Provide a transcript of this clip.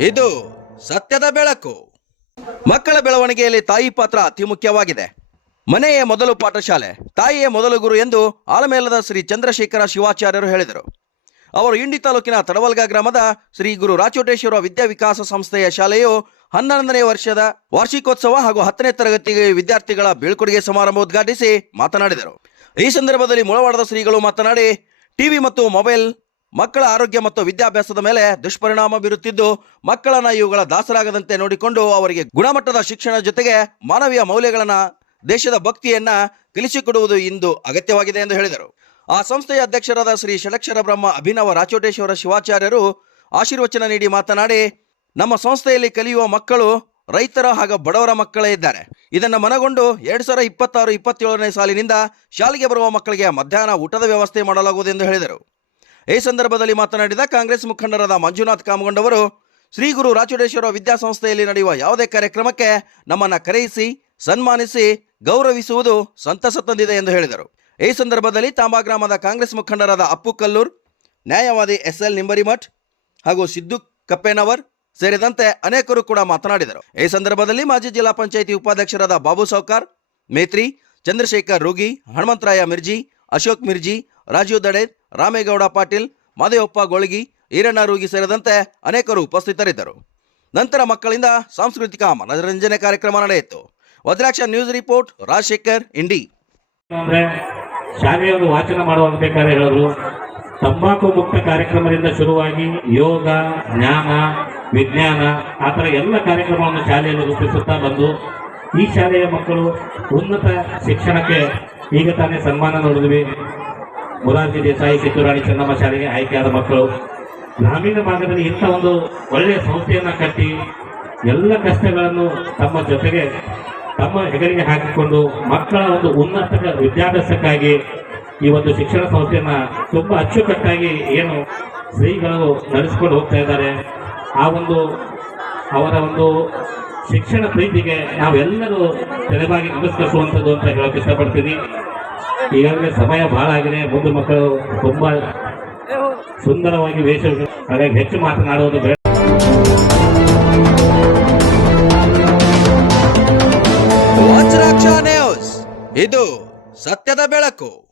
ಇದು ಸತ್ಯದ ಬೆಳಕು. ಮಕ್ಕಳ ಬೆಳವಣಿಗೆಯಲ್ಲಿ ತಾಯಿ ಪಾತ್ರ ಅತಿ ಮುಖ್ಯವಾಗಿದೆ. ಮನೆಯೇ ಮೊದಲು ಪಾಠಶಾಲೆ, ತಾಯಿಯೇ ಮೊದಲು ಗುರು ಎಂದು ಆಲಮೇಲದ ಶ್ರೀ ಚಂದ್ರಶೇಖರ ಶಿವಾಚಾರ್ಯರು ಹೇಳಿದರು. ಅವರು ಇಂಡಿ ತಾಲೂಕಿನ ತಡವಲ್ಗ ಗ್ರಾಮದ ಶ್ರೀ ಗುರು ರಾಚೋಟೇಶ್ವರ ವಿದ್ಯಾವಿಕಾಸ ಸಂಸ್ಥೆಯ ಶಾಲೆಯು ಹನ್ನೊಂದನೇ ವರ್ಷದ ವಾರ್ಷಿಕೋತ್ಸವ ಹಾಗೂ ಹತ್ತನೇ ತರಗತಿಗೆ ವಿದ್ಯಾರ್ಥಿಗಳ ಬೀಳ್ಕೊಡುಗೆ ಸಮಾರಂಭ ಉದ್ಘಾಟಿಸಿ ಮಾತನಾಡಿದರು. ಈ ಸಂದರ್ಭದಲ್ಲಿ ಮುಳವಾಡದ ಶ್ರೀಗಳು ಮಾತನಾಡಿ, ಟಿವಿ ಮತ್ತು ಮೊಬೈಲ್ ಮಕ್ಕಳ ಆರೋಗ್ಯ ಮತ್ತು ವಿದ್ಯಾಭ್ಯಾಸದ ಮೇಲೆ ದುಷ್ಪರಿಣಾಮ ಬೀರುತ್ತಿದ್ದು, ಮಕ್ಕಳನ್ನ ಇವುಗಳ ದಾಸರಾಗದಂತೆ ನೋಡಿಕೊಂಡು ಅವರಿಗೆ ಗುಣಮಟ್ಟದ ಶಿಕ್ಷಣ ಜೊತೆಗೆ ಮಾನವೀಯ ಮೌಲ್ಯಗಳನ್ನ, ದೇಶದ ಭಕ್ತಿಯನ್ನ ತಿಳಿಸಿಕೊಡುವುದು ಇಂದು ಅಗತ್ಯವಾಗಿದೆ ಎಂದು ಹೇಳಿದರು. ಆ ಸಂಸ್ಥೆಯ ಅಧ್ಯಕ್ಷರಾದ ಶ್ರೀ ಷಡಕ್ಷರ ಬ್ರಹ್ಮ ಅಭಿನವ ರಾಚೋಟೇಶ್ವರ ಶಿವಾಚಾರ್ಯರು ಆಶೀರ್ವಚನ ನೀಡಿ ಮಾತನಾಡಿ, ನಮ್ಮ ಸಂಸ್ಥೆಯಲ್ಲಿ ಕಲಿಯುವ ಮಕ್ಕಳು ರೈತರ ಹಾಗೂ ಬಡವರ ಮಕ್ಕಳೇ ಇದ್ದಾರೆ. ಇದನ್ನು ಮನಗೊಂಡು ಎರಡ್ ಸಾವಿರದ ಇಪ್ಪತ್ತಾರು, ಇಪ್ಪತ್ತೇಳನೇ ಸಾಲಿನಿಂದ ಶಾಲೆಗೆ ಬರುವ ಮಕ್ಕಳಿಗೆ ಮಧ್ಯಾಹ್ನ ಊಟದ ವ್ಯವಸ್ಥೆ ಮಾಡಲಾಗುವುದು ಎಂದು ಹೇಳಿದರು. ಈ ಸಂದರ್ಭದಲ್ಲಿ ಮಾತನಾಡಿದ ಕಾಂಗ್ರೆಸ್ ಮುಖಂಡರಾದ ಮಂಜುನಾಥ್ ಕಾಮಗೊಂಡವರು, ಶ್ರೀ ಗುರು ರಾಚುಡೇಶ್ವರ ವಿದ್ಯಾಸಂಸ್ಥೆಯಲ್ಲಿ ನಡೆಯುವ ಯಾವುದೇ ಕಾರ್ಯಕ್ರಮಕ್ಕೆ ನಮ್ಮನ್ನು ಕರೆಯಿಸಿ, ಸನ್ಮಾನಿಸಿ, ಗೌರವಿಸುವುದು ಸಂತಸ ತಂದಿದೆ ಎಂದು ಹೇಳಿದರು. ಈ ಸಂದರ್ಭದಲ್ಲಿ ತಾಂಬಾ ಗ್ರಾಮದ ಕಾಂಗ್ರೆಸ್ ಮುಖಂಡರಾದ ಅಪ್ಪು ಕಲ್ಲೂರ್, ನ್ಯಾಯವಾದಿ ಎಸ್ ಎಲ್ ನಿಂಬರಿಮಠ್ ಹಾಗೂ ಸಿದ್ದು ಕಪ್ಪೇನವರ್ ಸೇರಿದಂತೆ ಅನೇಕರು ಕೂಡ ಮಾತನಾಡಿದರು. ಈ ಸಂದರ್ಭದಲ್ಲಿ ಮಾಜಿ ಜಿಲ್ಲಾ ಪಂಚಾಯಿತಿ ಉಪಾಧ್ಯಕ್ಷರಾದ ಬಾಬು ಸೌಕಾರ್ ಮೇತ್ರಿ, ಚಂದ್ರಶೇಖರ್ ರೋಗಿ, ಹನುಮಂತರಾಯ ಮಿರ್ಜಿ ಅಶೋಕ್ ಮಿರ್ಜಿ, ರಾಜೀವ್ ದಡೆ ರಾಮೇಗೌಡ ಪಾಟೀಲ್, ಮಾದೇವಪ್ಪ ಗೋಳಗಿ, ಈರಣ್ಣ ರೂಗಿ ಸೇರಿದಂತೆ ಅನೇಕರು ಉಪಸ್ಥಿತರಿದ್ದರು. ನಂತರ ಮಕ್ಕಳಿಂದ ಸಾಂಸ್ಕೃತಿಕ ಮನರಂಜನೆ ಕಾರ್ಯಕ್ರಮ ನಡೆಯಿತು. Vajraksha news report, Rajashekar, Indi. ಶಾಲೆಯವರು ಶಾಲೆಯ ಒಂದು ವಾಚನ ಮಾಡುವಂತ ಹೇಳಿದ್ರು ತಂಬಾಕು ಮುಕ್ತ ಕಾರ್ಯಕ್ರಮದಿಂದ ಶುರುವಾಗಿ ಯೋಗ, ಜ್ಞಾನ, ವಿಜ್ಞಾನ, ಆ ಥರ ಎಲ್ಲ ಕಾರ್ಯಕ್ರಮವನ್ನು ಶಾಲೆಯಲ್ಲಿ ರೂಪಿಸುತ್ತಾ ಬಂದು ಈ ಶಾಲೆಯ ಮಕ್ಕಳು ಉನ್ನತ ಶಿಕ್ಷಣಕ್ಕೆ ಈಗ ತಾನೇ ಸನ್ಮಾನ ನೋಡಿದ್ವಿ. ಮುರಾರ್ಜಿ ದೇಸಾಯಿ, ಕಿತ್ತೂರಾಣಿ ಚೆನ್ನಮ್ಮ ಶಾಲೆಗೆ ಆಯ್ಕೆಯಾದ ಮಕ್ಕಳು. ಗ್ರಾಮೀಣ ಭಾಗದಲ್ಲಿ ಇಂಥ ಒಂದು ಒಳ್ಳೆಯ ಸಂಸ್ಥೆಯನ್ನು ಕಟ್ಟಿ ಎಲ್ಲ ಕಷ್ಟಗಳನ್ನು ತಮ್ಮ ಜೊತೆಗೆ ತಮ್ಮ ಹೆಗಲಿಗೆ ಹಾಕಿಕೊಂಡು ಮಕ್ಕಳ ಒಂದು ಉನ್ನತ ವಿದ್ಯಾಭ್ಯಾಸಕ್ಕಾಗಿ ಈ ಒಂದು ಶಿಕ್ಷಣ ಸಂಸ್ಥೆಯನ್ನ ತುಂಬ ಅಚ್ಚುಕಟ್ಟಾಗಿ ಏನು ಶ್ರೀಗಳು ನಡೆಸಿಕೊಂಡು ಹೋಗ್ತಾ ಇದ್ದಾರೆ. ಆ ಒಂದು ಅವರ ಒಂದು ಶಿಕ್ಷಣ ಪ್ರೀತಿಗೆ ನಾವೆಲ್ಲರೂ ತಲೆಬಾಗಿ ನಮಸ್ಕರಿಸುವಂಥದ್ದು ಅಂತ ಹೇಳೋಕೆ ಇಷ್ಟಪಡ್ತೀನಿ. ಈಗಾಗಲೇ ಸಮಯ ಬಹಳ ಆಗಿದೆ. ಮುಂದೆ ಮಕ್ಕಳು ತುಂಬ ಸುಂದರವಾಗಿ ವೇಷ ಹಾಗಾಗಿ ಹೆಚ್ಚು ಮಾತನಾಡುವುದು ಬೇಡ. ಇದು ಸತ್ಯದ ಬೆಳಕು.